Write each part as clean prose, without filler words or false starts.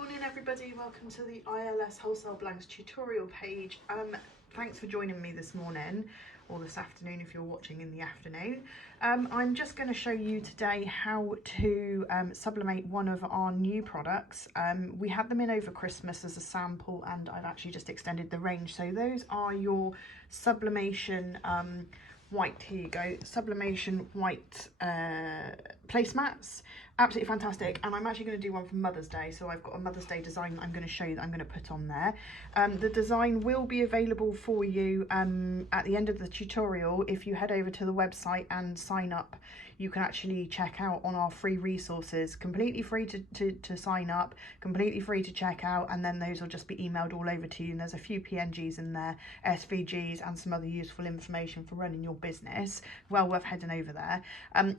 Morning everybody, welcome to the ILS Wholesale Blanks tutorial page. Thanks for joining me this morning, or this afternoon if you're watching in the afternoon. I'm just going to show you today how to sublimate one of our new products. We had them in over Christmas as a sample and I've actually just extended the range. So those are your Sublimation white, here you go, Sublimation white placemats. Absolutely fantastic, and I'm actually going to do one for Mother's Day, so I've got a Mother's Day design that I'm going to show you that I'm going to put on there. The design will be available for you at the end of the tutorial. If you head over to the website and sign up, you can actually check out on our free resources, completely free to sign up, completely free to check out, and then those will just be emailed all over to you. And there's a few PNGs in there, SVGs, and some other useful information for running your business. Well worth heading over there.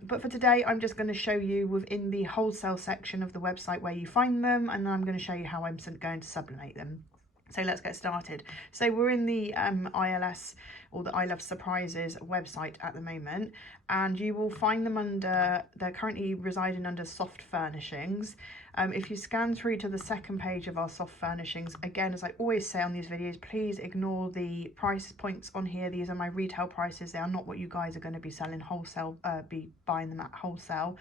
But for today, I'm just going to show you within the wholesale section of the website where you find them, and then I'm going to show you how I'm going to sublimate them. So let's get started. So we're in the ILS, or the I Love Surprises website at the moment, and you will find them under, they're currently residing under soft furnishings. If you scan through to the second page of our soft furnishings, again, as I always say on these videos, please ignore the price points on here. These are my retail prices. They are not what you guys are going to be selling wholesale, be buying them at wholesale.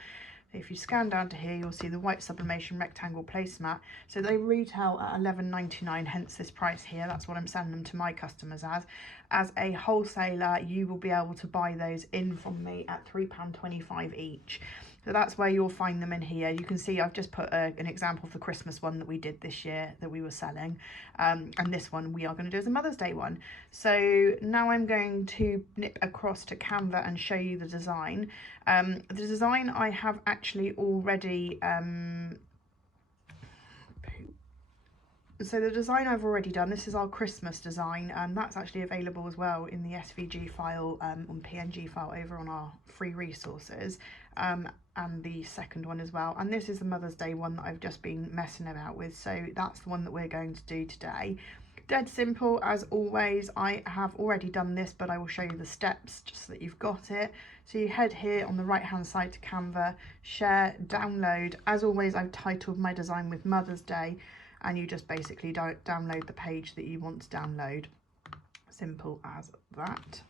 If you scan down to here, you'll see the white sublimation rectangle placemat. So they retail at £11.99, hence this price here. That's what I'm sending them to my customers as. As a wholesaler, you will be able to buy those in from me at £3.25 each. So that's where you'll find them in here. You can see I've just put an example of the Christmas one that we did this year that we were selling. And this one we are going to do as a Mother's Day one. So now I'm going to nip across to Canva and show you the design. The design I have actually already... So the design I've already done, this is our Christmas design, and that's actually available as well in the SVG file, on PNG file over on our free resources, and the second one as well. And this is the Mother's Day one that I've just been messing about with, so that's the one that we're going to do today. Dead simple as always. I have already done this, but I will show you the steps just so that you've got it. So you head here on the right hand side to Canva, share, download. As always, I've titled my design with Mother's Day, and you just basically download the page that you want to download. Simple as that.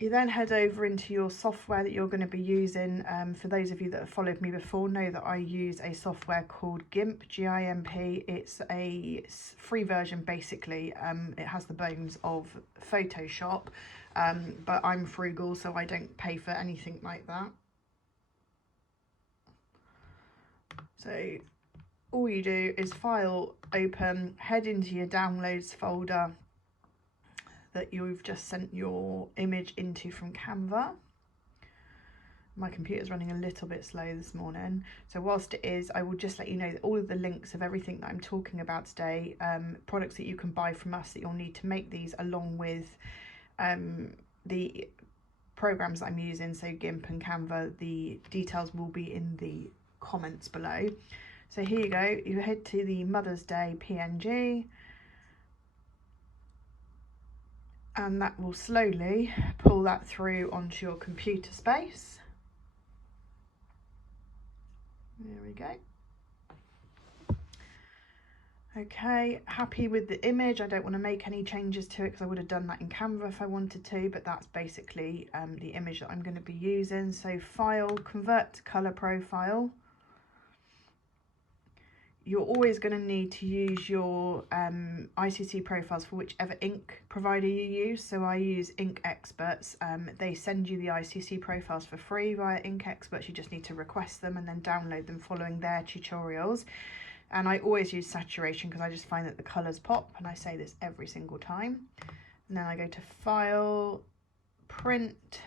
You then head over into your software that you're going to be using. For those of you that have followed me before, know that I use a software called GIMP, G-I-M-P. It's a free version basically. It has the bones of Photoshop, but I'm frugal, so I don't pay for anything like that. So all you do is file, open, head into your downloads folder that you've just sent your image into from Canva. My computer's running a little bit slow this morning, so whilst it is, I will just let you know that all of the links of everything that I'm talking about today, products that you can buy from us that you'll need to make these, along with the programs that I'm using, so GIMP and Canva, the details will be in the comments below. So here you go, you head to the Mother's Day PNG, and that will slowly pull that through onto your computer space. There we go. Okay, happy with the image. I don't want to make any changes to it because I would have done that in Canva if I wanted to, but that's basically the image that I'm going to be using. So file, convert to color profile. You're always going to need to use your ICC profiles for whichever ink provider you use. So I use Ink Experts. They send you the ICC profiles for free via Ink Experts. You just need to request them and then download them following their tutorials. And I always use saturation because I just find that the colours pop, and I say this every single time. And then I go to File, Print.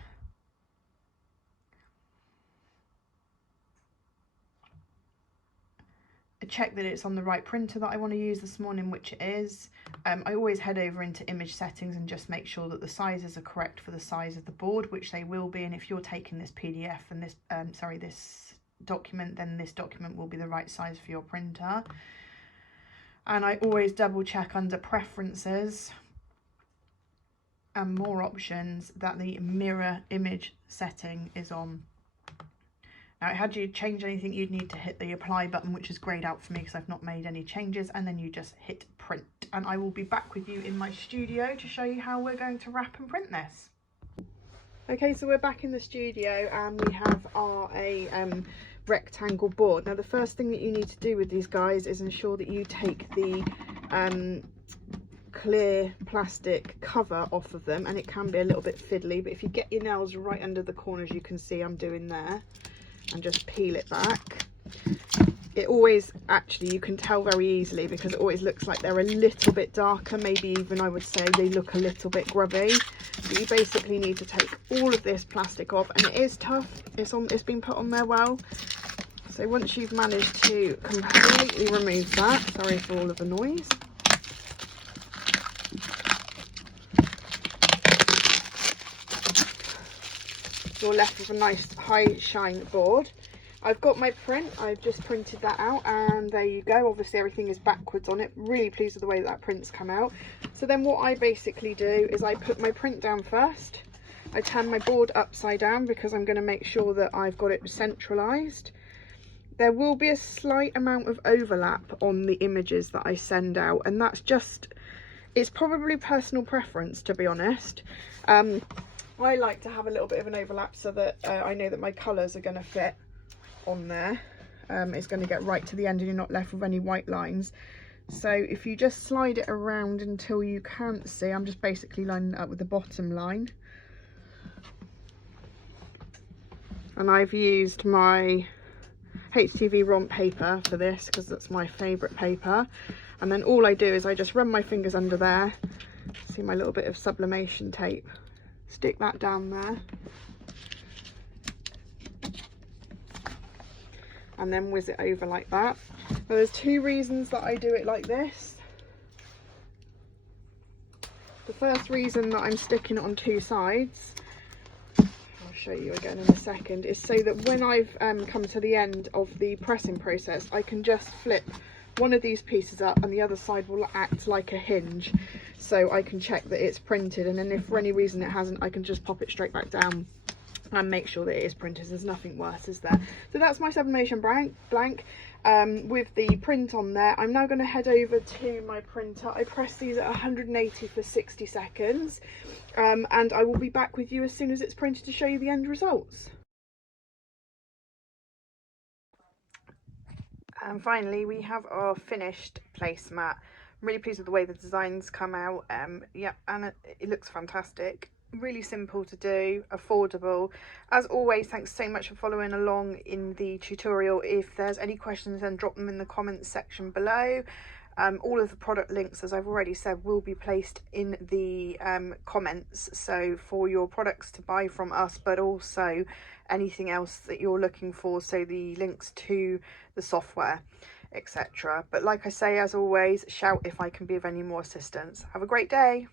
Check that it's on the right printer that I want to use this morning, which it is. I always head over into image settings and just make sure that the sizes are correct for the size of the board, which they will be. And if you're taking this PDF and this this document, then this document will be the right size for your printer. And I always double check under preferences and more options that the mirror image setting is on. Now, had you change anything, you'd need to hit the apply button, which is greyed out for me because I've not made any changes, and then you just hit print. And I will be back with you in my studio to show you how we're going to wrap and print this. Okay, so we're back in the studio and we have our rectangle board. Now, the first thing that you need to do with these guys is ensure that you take the clear plastic cover off of them, and it can be a little bit fiddly, but if you get your nails right under the corners, you can see I'm doing there, and just peel it back. It always, actually, you can tell very easily because it always looks like they're a little bit darker, maybe even I would say they look a little bit grubby. But you basically need to take all of this plastic off, and it is tough. It's been put on there well. So once you've managed to completely remove that, sorry for all of the noise, you're left with a nice high shine board. I've got my print, I've just printed that out, and there you go. Obviously everything is backwards on it. Really pleased with the way that print's come out. So then what I basically do is I put my print down first. I turn my board upside down because I'm going to make sure that I've got it centralised. There will be a slight amount of overlap on the images that I send out, and that's just, it's probably personal preference, to be honest. I like to have a little bit of an overlap so that I know that my colours are going to fit on there. It's going to get right to the end and you're not left with any white lines. So if you just slide it around until you can't see, I'm just basically lining it up with the bottom line. And I've used my HTV Romp paper for this because that's my favourite paper. And then all I do is I just run my fingers under there. See my little bit of sublimation tape. Stick that down there. And then whiz it over like that. Now, there's two reasons that I do it like this. The first reason that I'm sticking it on two sides, I'll show you again in a second, is so that when I've come to the end of the pressing process, I can just flip one of these pieces up and the other side will act like a hinge, so I can check that it's printed, and then if for any reason it hasn't, I can just pop it straight back down and make sure that it is printed. There's nothing worse, is there? So that's my sublimation blank with the print on there. I'm now going to head over to my printer. I press these at 180 for 60 seconds and I will be back with you as soon as it's printed to show you the end results. And finally we have our finished placemat. I'm really pleased with the way the designs come out. Yeah, and it looks fantastic. Really simple to do, affordable. As always, thanks so much for following along in the tutorial. If there's any questions, then drop them in the comments section below. All of the product links, as I've already said, will be placed in the comments, so for your products to buy from us, but also anything else that you're looking for, so the links to the software, etc. But like I say, as always, shout if I can be of any more assistance. Have a great day.